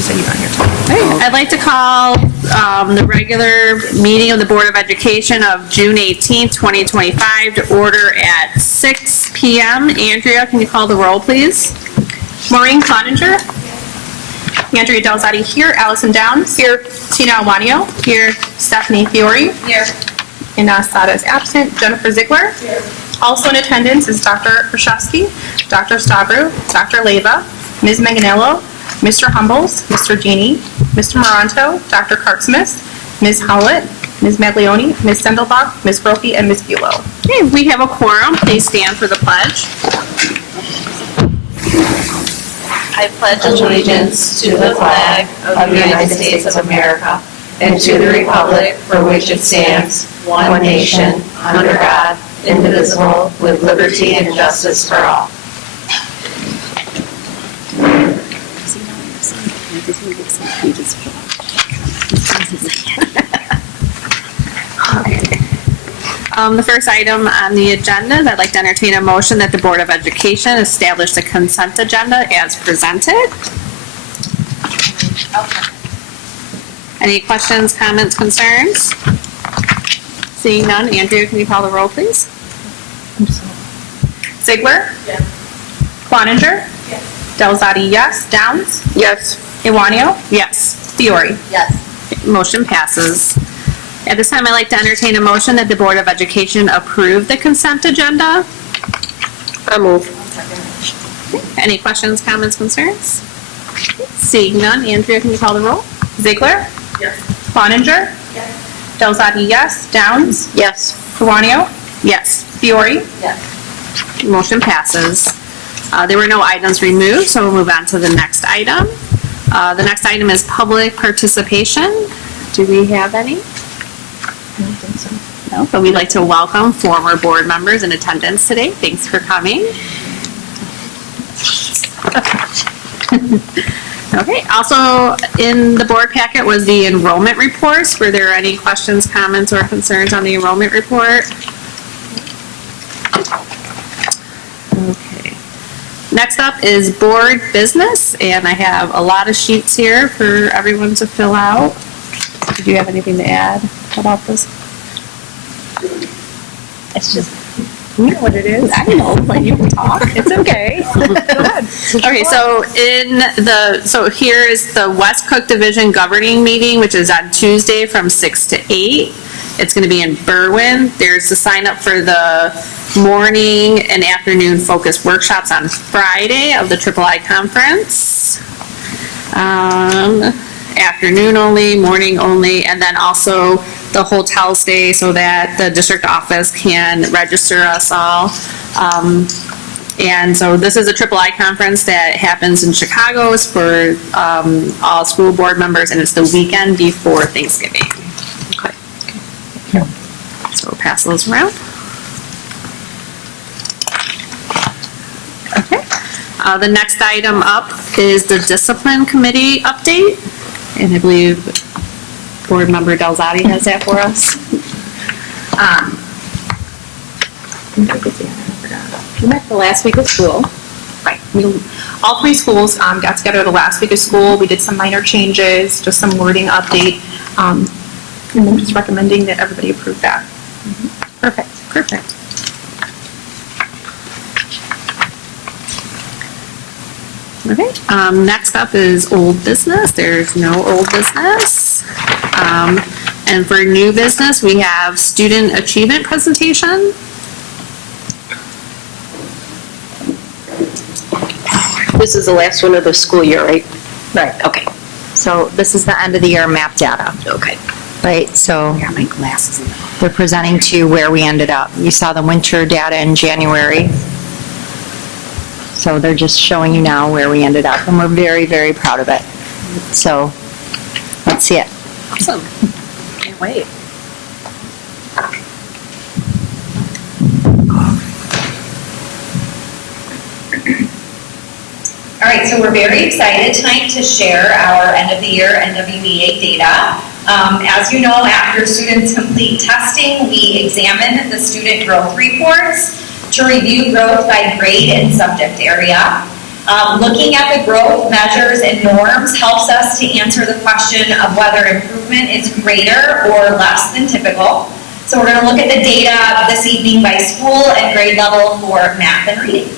she said you got here too. Right. I'd like to call the regular meeting of the Board of Education of June 18th, 2025 to order at 6 p.m. Andrea, can you call the roll, please? Maureen Cloninger. Andrea Delzati here. Allison Downs. Here. Tina Alwanio. Here. Stephanie Fiore. Here. And Sada is absent. Jennifer Ziegler. Here. Also in attendance is Dr. Krashevsky, Dr. Stavru, Dr. Leva, Ms. Manganello, Mr. Humbles, Mr. Genie, Mr. Moranto, Dr. Kartsmith, Ms. Howlett, Ms. Maglione, Ms. Sendelbach, Ms. Brophy, and Ms. Bulow. Okay, we have a quorum. Please stand for the pledge. I pledge allegiance to the flag of the United States of America and to the republic for which it stands, one nation, under God, indivisible, with liberty and justice for all. The first item on the agenda, I'd like to entertain a motion that the Board of Education establish the consent agenda as presented. Any questions, comments, concerns? Seeing none, Andrea, can you call the roll, please? Ziegler? Yes. Cloninger? Yes. Delzati, yes. Downs? Yes. Iwanio? Yes. Fiore? Yes. Motion passes. At this time, I'd like to entertain a motion that the Board of Education approve the consent agenda. I move. Any questions, comments, concerns? Seeing none, Andrea, can you call the roll? Ziegler? Yes. Cloninger? Yes. Delzati, yes. Downs? Yes. Iwanio? Yes. Fiore? Yes. Motion passes. There were no items removed, so we'll move on to the next item. The next item is public participation. Do we have any? I don't think so. No, but we'd like to welcome former board members in attendance today. Thanks for coming. Okay, also in the board packet was the enrollment reports. Were there any questions, comments, or concerns on the enrollment report? Okay. Next up is board business, and I have a lot of sheets here for everyone to fill out. Did you have anything to add about this? It's just, you know what it is. I know, but you can talk. It's okay. Go ahead. Okay, so here is the West Cook Division governing meeting, which is on Tuesday from 6 to 8. It's going to be in Berwyn. There's the sign up for the morning and afternoon focus workshops on Friday of the III conference. Afternoon only, morning only, and then also the hotel stay so that the district office can register us all. And so this is a III conference that happens in Chicago. It's for all school board members, and it's the weekend before Thanksgiving. Okay. So we'll pass those around. Okay. The next item up is the discipline committee update. And I believe board member Delzati has that for us. We met the last week of school. Right. All three schools got together the last week of school. We did some minor changes, just some wording update. And I'm just recommending that everybody approve that. Perfect. Perfect. Okay, next up is old business. There's no old business. And for new business, we have student achievement presentation. This is the last one of the school year, right? Right. Okay. So this is the end of the year map data. Okay. Right, so I got my glasses. they're presenting to you where we ended up. You saw the winter data in January. So they're just showing you now where we ended up, and we're very, very proud of it. So let's see it. Awesome. Can't wait. All right, so we're very excited tonight to share our end of the year NWEA data. As you know, after students complete testing, we examine the student growth reports to review growth by grade and subject area. Looking at the growth measures and norms helps us to answer the question of whether improvement is greater or less than typical. So we're going to look at the data this evening by school and grade level for math and reading.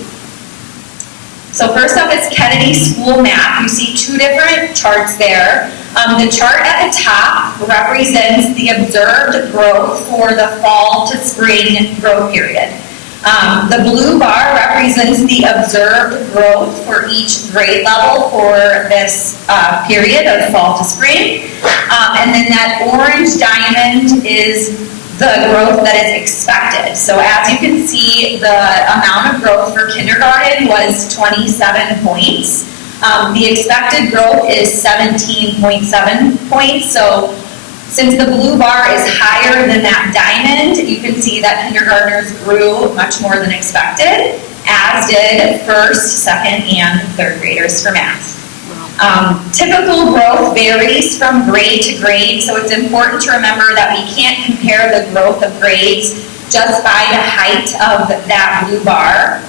So first up is Kennedy School Math. You see two different charts there. The chart at the top represents the observed growth for the fall to spring growth period. The blue bar represents the observed growth for each grade level for this period of fall to spring. And then that orange diamond is the growth that is expected. So as you can see, the amount of growth for kindergarten was 27 points. The expected growth is 17.7 points. So since the blue bar is higher than that diamond, you can see that kindergartners grew much more than expected, as did first, second, and third graders for math. Typical growth varies from grade to grade, so it's important to remember that we can't compare the growth of grades just by the height of that blue bar.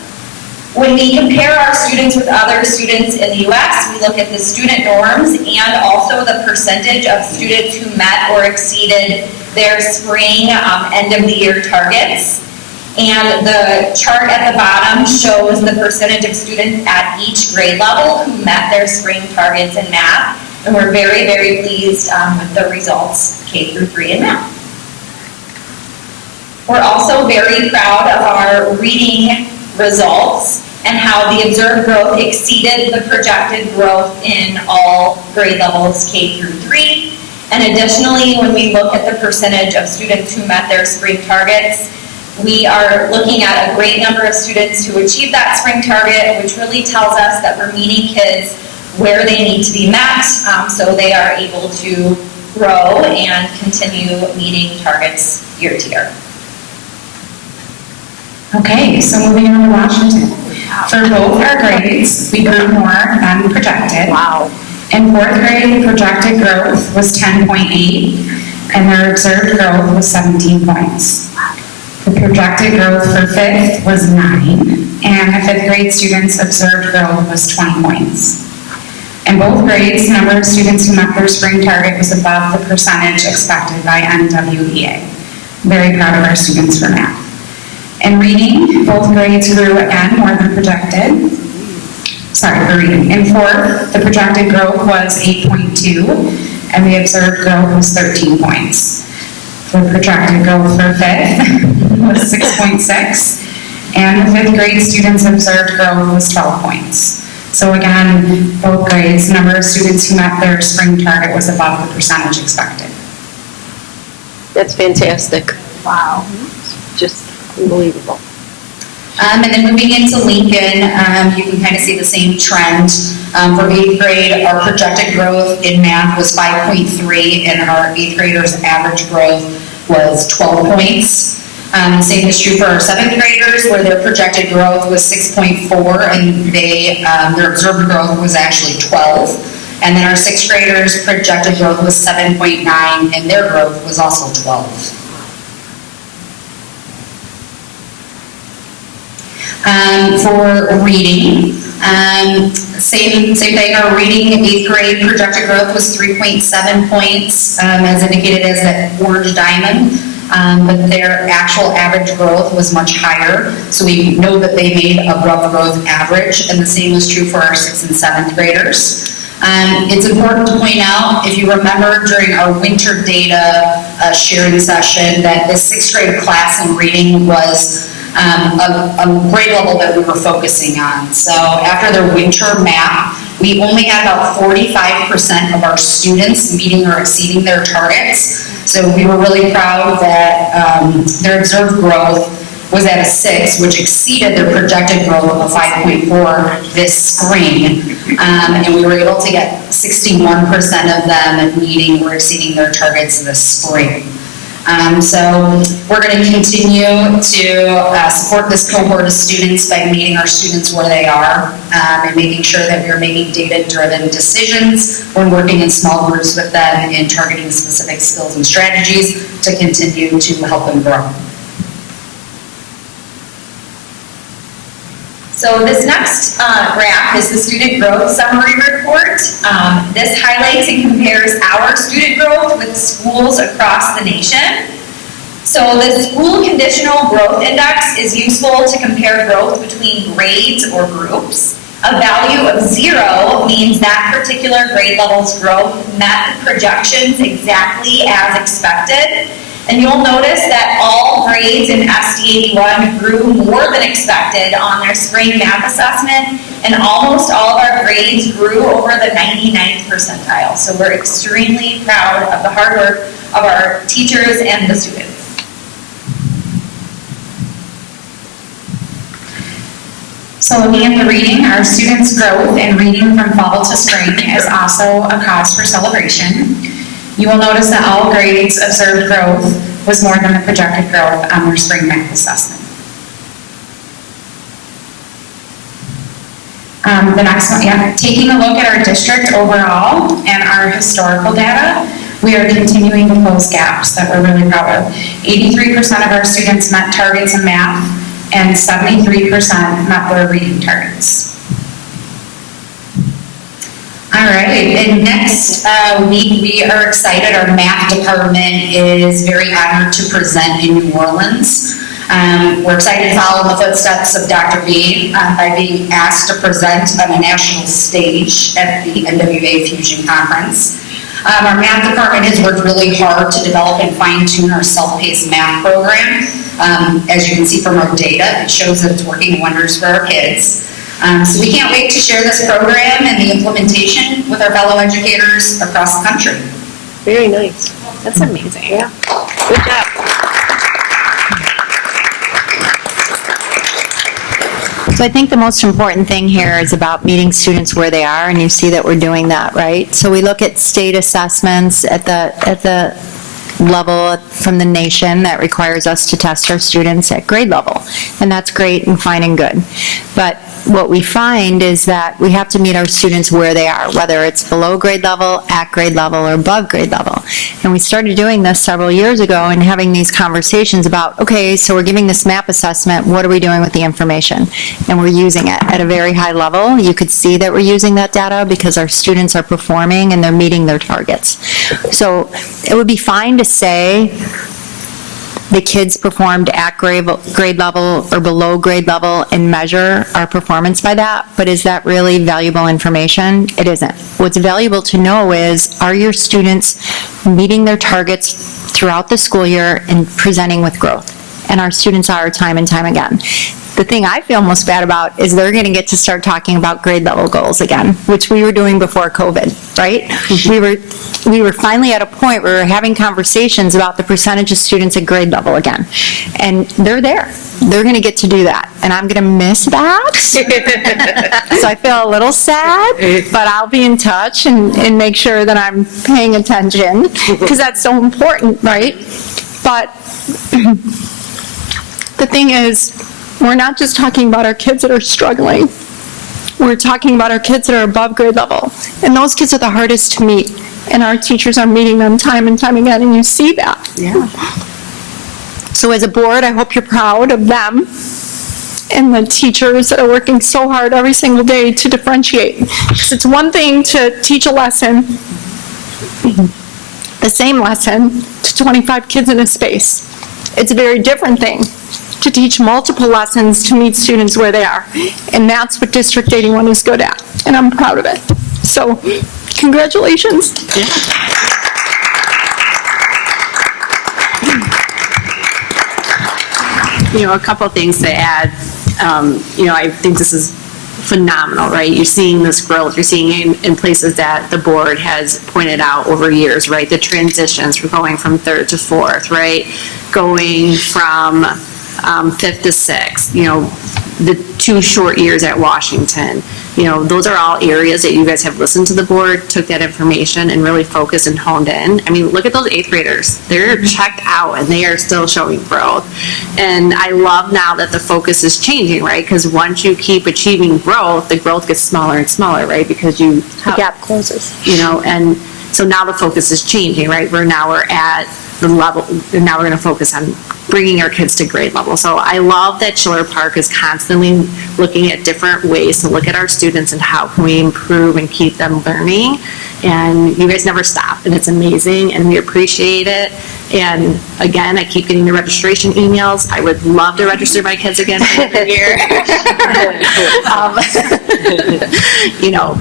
When we compare our students with other students in the U.S., we look at the student norms and also the percentage of students who met or exceeded their spring end of the year targets. And the chart at the bottom shows the percentage of students at each grade level who met their spring targets in math. And we're very, very pleased with the results K through 3 in math. We're also very proud of our reading results and how the observed growth exceeded the projected growth in all grade levels K through 3. And additionally, when we look at the percentage of students who met their spring targets, we are looking at a great number of students who achieve that spring target, which really tells us that we're meeting kids where they need to be met, so they are able to grow and continue meeting targets year to year. Okay, so moving on to Washington. For both our grades, we grew more than projected. Wow. In fourth grade, projected growth was 10.8, and their observed growth was 17 points. The projected growth for fifth was 9, and the fifth grade students' observed growth was 20 points. In both grades, the number of students who met their spring target was above the percentage expected by NWEA. Very proud of our students for math. In reading, both grades grew again more than projected. Sorry, for reading. In fourth, the projected growth was 8.2, and the observed growth was 13 points. The projected growth for fifth was 6.6, and the fifth grade students' observed growth was 12 points. So again, both grades, the number of students who met their spring target was above the percentage expected. That's fantastic. Wow. Just unbelievable. And then moving into Lincoln, you can kind of see the same trend. For 8th grade, our projected growth in math was 5.3, and our 8th graders' average growth was 12 points. Same is true for our 7th graders, where their projected growth was 6.4, and their observed growth was actually 12. And then our 6th graders' projected growth was 7.9, and their growth was also 12. For reading, same thing. Our reading 8th grade projected growth was 3.7 points, as indicated as that orange diamond, but their actual average growth was much higher. So we know that they made above growth average, and the same was true for our 6th and 7th graders. It's important to point out, if you remember during our winter data sharing session, that the 6th grade class in reading was a grade level that we were focusing on. So after their winter map, we only had about 45% of our students meeting or exceeding their targets. So we were really proud that their observed growth was at a 6, which exceeded their projected growth of 5.4 this spring. And we were able to get 61% of them meeting or exceeding their targets this spring. So we're going to continue to support this cohort of students by meeting our students where they are and making sure that we're making data-driven decisions when working in small groups with them and targeting specific skills and strategies to continue to help them grow. So this next graph is the student growth summary report. This highlights and compares our student growth with schools across the nation. So the school conditional growth index is useful to compare growth between grades or groups. A value of 0 means that particular grade level's growth met the projections exactly as expected. And you'll notice that all grades in SD 81 grew more than expected on their spring math assessment, and almost all of our grades grew over the 99th percentile. So we're extremely proud of the hard work of our teachers and the students. So looking at the reading, our students' growth in reading from fall to spring is also a cause for celebration. You will notice that all grades observed growth was more than the projected growth on their spring math assessment. The next one, taking a look at our district overall and our historical data, we are continuing to close gaps that we're really proud of. 83% of our students met targets in math, and 73% met their reading targets. All right, and next week we are excited. Our math department is very honored to present in New Orleans. We're excited to follow in the footsteps of Dr. B by being asked to present on a national stage at the NWA Fusion Conference. Our math department has worked really hard to develop and fine-tune our self-paced math program. As you can see from our data, it shows that it's working wonders for our kids. So we can't wait to share this program and the implementation with our fellow educators across the country. Very nice. That's amazing. Yeah. Good job. So I think the most important thing here is about meeting students where they are, and you see that we're doing that, right? So we look at state assessments at the level from the nation that requires us to test our students at grade level, and that's great and fine and good. But what we find is that we have to meet our students where they are, whether it's below grade level, at grade level, or above grade level. And we started doing this several years ago and having these conversations about, okay, so we're giving this MAP assessment, what are we doing with the information? And we're using it at a very high level. You could see that we're using that data because our students are performing and they're meeting their targets. So it would be fine to say the kids performed at grade level or below grade level and measure our performance by that, but is that really valuable information? It isn't. What's valuable to know is, are your students meeting their targets throughout the school year and presenting with growth? And our students are time and time again. The thing I feel most bad about is they're going to get to start talking about grade level goals again, which we were doing before COVID, right? We were finally at a point where we were having conversations about the percentage of students at grade level again. And they're there. They're going to get to do that. And I'm going to miss that. So I feel a little sad, but I'll be in touch and make sure that I'm paying attention because that's so important, right? But the thing is, we're not just talking about our kids that are struggling. We're talking about our kids that are above grade level. And those kids are the hardest to meet. And our teachers are meeting them time and time again, and you see that. Yeah. So as a board, I hope you're proud of them and the teachers that are working so hard every single day to differentiate. Because it's one thing to teach a lesson, the same lesson, to 25 kids in a space. It's a very different thing to teach multiple lessons to meet students where they are. And that's what District 81 is good at, and I'm proud of it. So, congratulations. You know, a couple of things to add. You know, I think this is phenomenal, right? You're seeing this growth. You're seeing in places that the board has pointed out over years, right? The transitions from going from third to fourth, right? Going from fifth to sixth, you know, the 2 short years at Washington. You know, those are all areas that you guys have listened to the board, took that information and really focused and honed in. I mean, look at those 8th graders. They're checked out and they are still showing growth. And I love now that the focus is changing, right? Because once you keep achieving growth, the growth gets smaller and smaller, right? Because the gap closes. You know, and so now the focus is changing, right? We're at the level, and now we're going to focus on bringing our kids to grade level. So I love that Schiller Park is constantly looking at different ways to look at our students and how can we improve and keep them learning. And you guys never stop, and it's amazing, and we appreciate it. And again, I keep getting the registration emails. I would love to register my kids again for another year.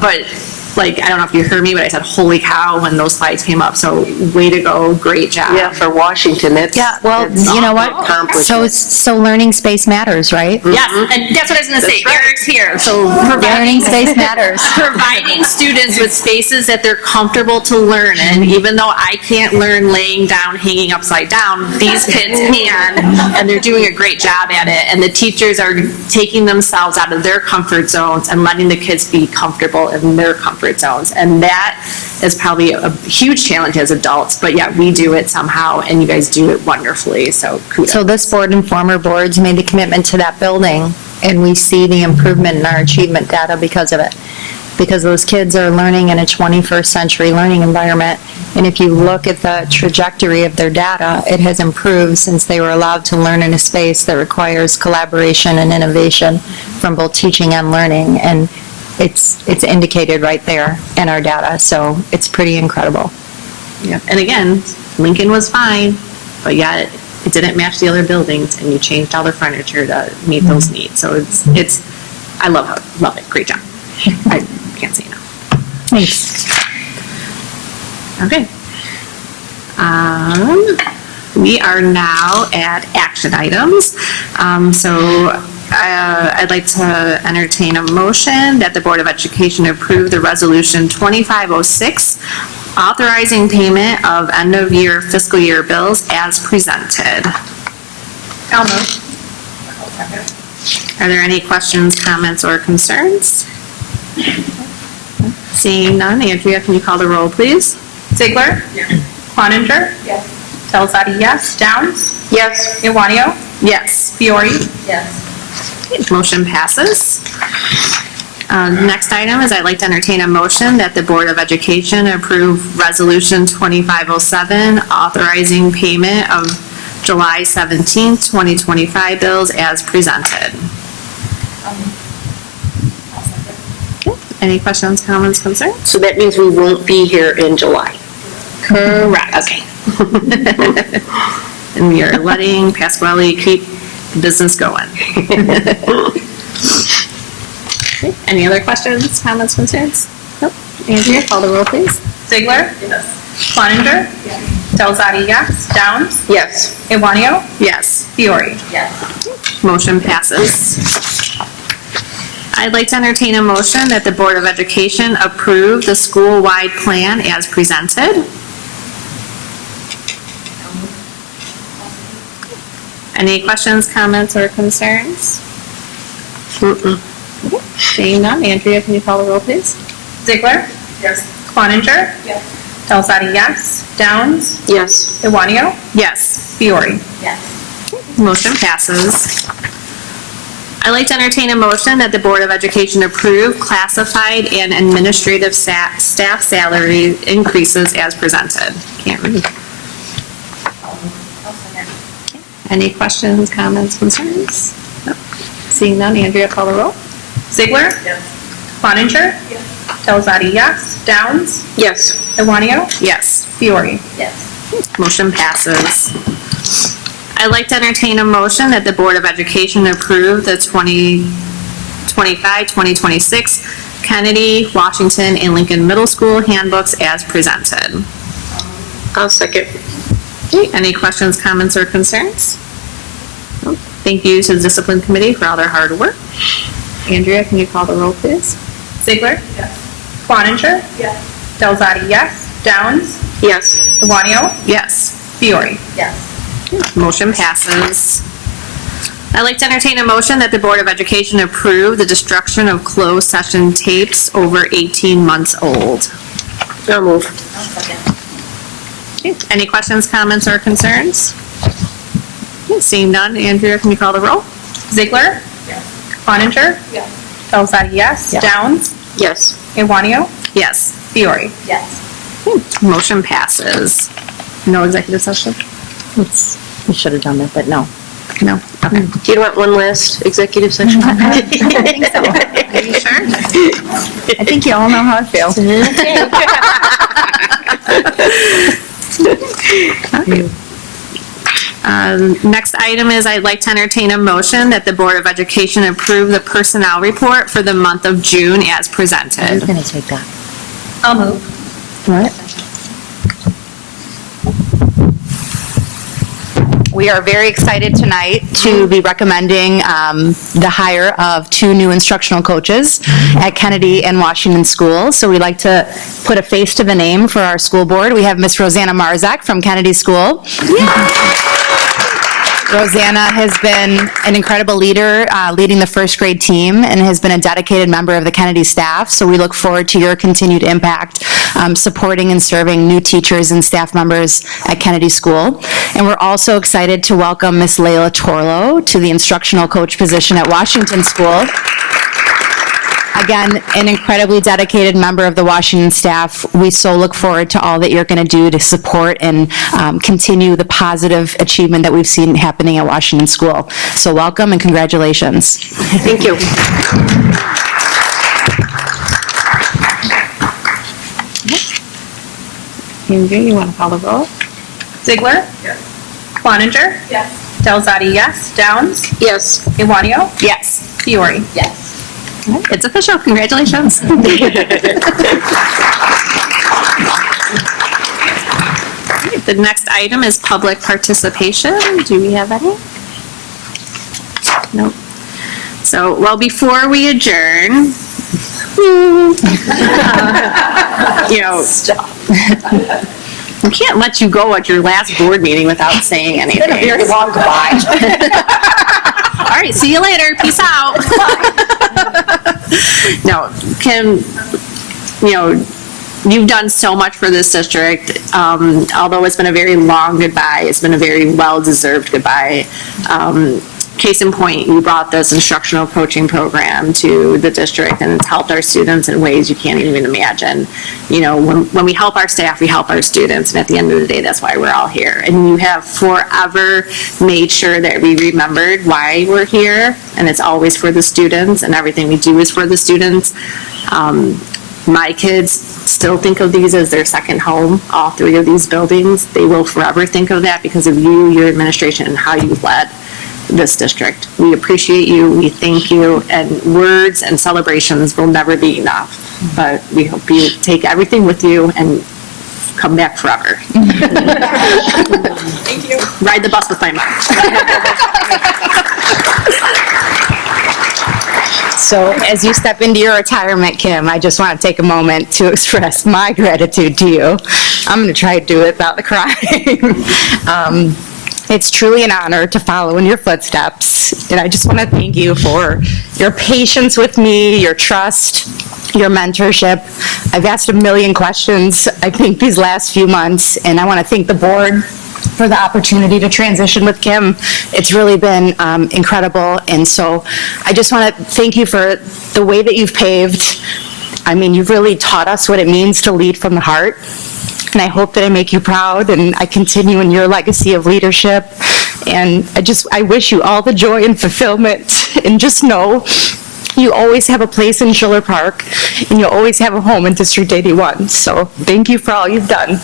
But like, I don't know if you heard me, but I said, holy cow, when those slides came up. So way to go, great job. Yeah, for Washington, that's. Yeah, well, that's you know what? accomplishment. So learning space matters, right? Yes, and that's what I was gonna say, Eric's here, so Learning space matters. providing students with spaces that they're comfortable to learn in, even though I can't learn laying down, hanging upside down, these kids can, and they're doing a great job at it, and the teachers are taking themselves out of their comfort zones and letting the kids be comfortable in their comfort zones, and that is probably a huge challenge as adults, but yeah, we do it somehow, and you guys do it wonderfully, so kudos. So this board and former boards made the commitment to that building, and we see the improvement in our achievement data because of it. Because those kids are learning in a 21st century learning environment, and if you look at the trajectory of their data, it has improved since they were allowed to learn in a space that requires collaboration and innovation from both teaching and learning, and it's indicated right there in our data, so it's pretty incredible. Yeah, and again, Lincoln was fine, but yet it didn't match the other buildings, and you changed all the furniture to meet those needs. So it's I love it. Great job. I can't say enough. Thanks. Okay. We are now at action items. I'd like to entertain a motion that the Board of Education approve the Resolution 2506, authorizing payment of end-of-year fiscal year bills as presented. I'll move. Are there any questions, comments, or concerns? Seeing none, Andrea, can you call the roll, please? Ziegler? Yes. Cloninger? Yes. Delzadi, yes. Downs? Yes. Iwanio? Yes. Fiore? Yes. Motion passes. Next item is I'd like to entertain a motion that the Board of Education approve Resolution 2507, authorizing payment of July 17th, 2025 bills as presented. Any questions, comments, concerns? So that means we won't be here in July. Correct. Okay. And we are letting Pasquale keep the business going. Okay, any other questions, comments, concerns? Nope. Andrea, call the roll, please. Ziegler? Yes. Cloninger? Yes. Delzadi, yes. Downs? Yes. Iwanio? Yes. Fiore? Yes. Motion passes. I'd like to entertain a motion that the Board of Education approve the school-wide plan as presented. Any questions, comments, or concerns? Seeing none, Andrea, can you call the roll, please? Ziegler? Yes. Cloninger? Yes. Delzadi, yes. Downs? Yes. Iwanio? Yes. Fiore? Yes. Motion passes. I'd like to entertain a motion that the Board of Education approve classified and administrative staff salary increases as presented. Can't read. Any questions, comments, concerns? Nope. Seeing none, Andrea, call the roll. Ziegler? Yes. Cloninger? Yes. Delzadi, yes. Downs? Yes. Iwanio? Yes. Fiore? Yes. Motion passes. I'd like to entertain a motion that the Board of Education approve the 2025-2026 Kennedy, Washington, and Lincoln Middle School handbooks as presented. I'll second. Any questions, comments, or concerns? Nope. Thank you to the Discipline Committee for all their hard work. Andrea, can you call the roll, please? Ziegler? Yes. Cloninger? Yes. Delzadi, yes. Downs? Yes. Iwanio? Yes. Fiore? Yes. Motion passes. I'd like to entertain a motion that the Board of Education approve the destruction of closed session tapes over 18 months old. I'll move. I'll second. Any questions, comments, or concerns? Seeing none, Andrea, can you call the roll? Ziegler? Yes. Cloninger? Yes. Delzadi, yes. Downs? Yes. Iwanio? Yes. Fiore? Yes. Motion passes. No executive session? We should have done that, but no. No? Okay. Do you want one last executive session? I think so. Are you sure? I think you all know how I feel. Next item is I'd like to entertain a motion that the Board of Education approve the personnel report for the month of June as Who's presented. going to take that? I'll move. What? We are very excited tonight to be recommending the hire of 2 new instructional coaches at Kennedy and Washington Schools. So we'd like to put a face to the name for our school board. We have Miss Rosanna Marzak from Kennedy School. Rosanna has been an incredible leader, leading the first grade team, and has been a dedicated member of the Kennedy staff. So we look forward to your continued impact, supporting and serving new teachers and staff members at Kennedy School. And we're also excited to welcome Miss Layla Torlo to the instructional coach position at Washington School. Again, an incredibly dedicated member of the Washington staff. We so look forward to all that you're going to do to support and continue the positive achievement that we've seen happening at Washington School. So welcome and congratulations. Thank you. Andrea, you want to call the roll? Ziegler? Yes. Cloninger? Yes. Delzadi, yes. Downs? Yes. Iwanio? Yes. Fiore? Yes. It's official. Congratulations. The next item is public participation. Do we have any? Nope. So, well, before we adjourn, we can't let you go at your last board meeting without saying anything. It's been a very long goodbye. All right, see you later. Peace out. No, Kim, you've done so much for this district. Although it's been a very long goodbye, it's been a very well-deserved goodbye. Case in point, you brought this instructional coaching program to the district, and it's helped our students in ways you can't even imagine. When we help our staff, we help our students, and at the end of the day, that's why we're all here. And you have forever made sure that we remembered why we're here, and it's always for the students, and everything we do is for the students. My kids still think of these as their second home, all 3 of these buildings. They will forever think of that because of you, your administration, and how you led this district. We appreciate you, we thank you, and words and celebrations will never be enough. But we hope you take everything with you and come back forever. Thank you. Ride the bus with my mom. So as you step into your retirement, Kim, I just want to take a moment to express my gratitude to you. I'm going to try to do it without the crying. It's truly an honor to follow in your footsteps, and I just want to thank you for your patience with me, your trust, your mentorship. I've asked a million questions, I think, these last few months, and I want to thank the board for the opportunity to transition with Kim. It's really been incredible, and so I just want to thank you for the way that you've paved. I mean, you've really taught us what it means to lead from the heart. And I hope that I make you proud and I continue in your legacy of leadership. And I wish you all the joy and fulfillment. And just know you always have a place in Schiller Park and you'll always have a home in District 81. So thank you for all you've done.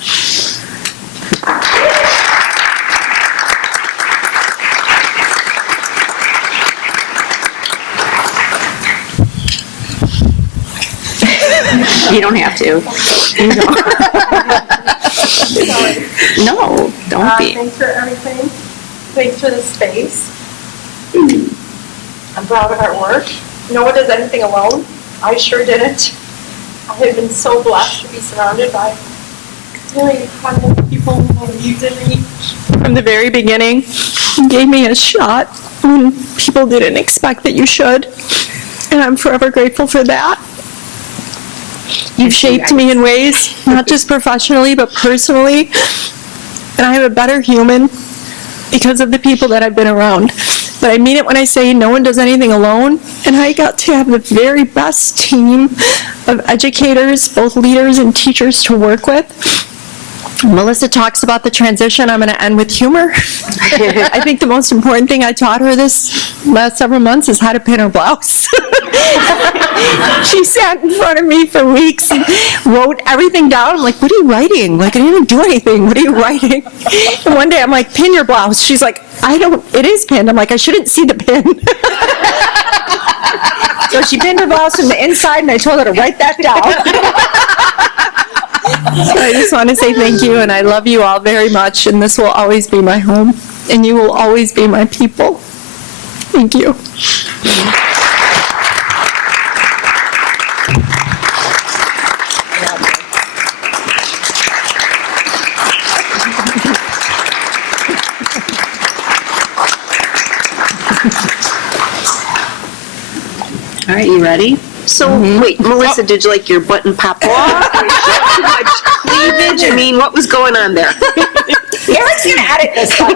You don't have to. No, don't be. Thanks for everything. Thanks for the space. I'm proud of our work. No one does anything alone. I sure didn't. I have been so blessed to be surrounded by really incredible people who believed in me from the very beginning and gave me a shot when people didn't expect that you should. And I'm forever grateful for that. You've shaped me in ways, not just professionally, but personally. And I am a better human because of the people that I've been around. But I mean it when I say no one does anything alone. And I got to have the very best team of educators, both leaders and teachers, to work with. Melissa talks about the transition. I'm going to end with humor. I think the most important thing I taught her this last several months is how to pin her blouse. She sat in front of me for weeks and wrote everything down. I'm like, what are you writing? Like, I didn't even do anything. What are you writing? And one day I'm like, pin your blouse. She's like, it is pinned. I'm like, I shouldn't see the pin. So she pinned her blouse from the inside, and I told her to write that down. So I just want to say thank you, and I love you all very much, and this will always be my home, and you will always be my people. Thank you. All right, you ready? So, wait, Melissa, did you like your button pop off? Or you showed too much cleavage? I mean, what was going on there? Eric's gonna edit this one.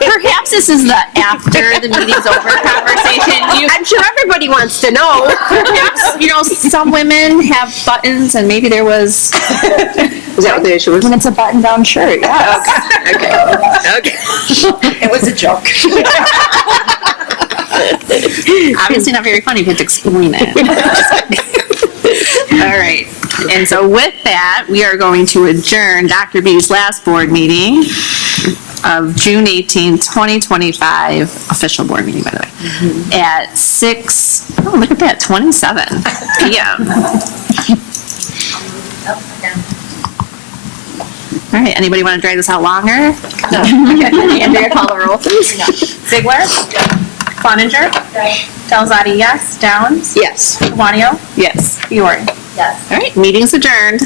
Perhaps this is the after the meeting's over conversation. I'm sure everybody wants to know. Perhaps, some women have buttons, and maybe there was. Is that what the issue was? When it's a button-down shirt, yes. Okay. It was a joke. Obviously not very funny if you have to explain it. All right. And so with that, we are going to adjourn Dr. B's last board meeting of June 18, 2025, official board meeting, by the way, at 27 p.m. All right. Anybody want to drag this out longer? No. Andrea, call the roll, please. Ziegler. Cloninger. Delzati, yes. Downs. Yes. Wanio. Yes. Fiore. Yes. All right. Meeting's adjourned.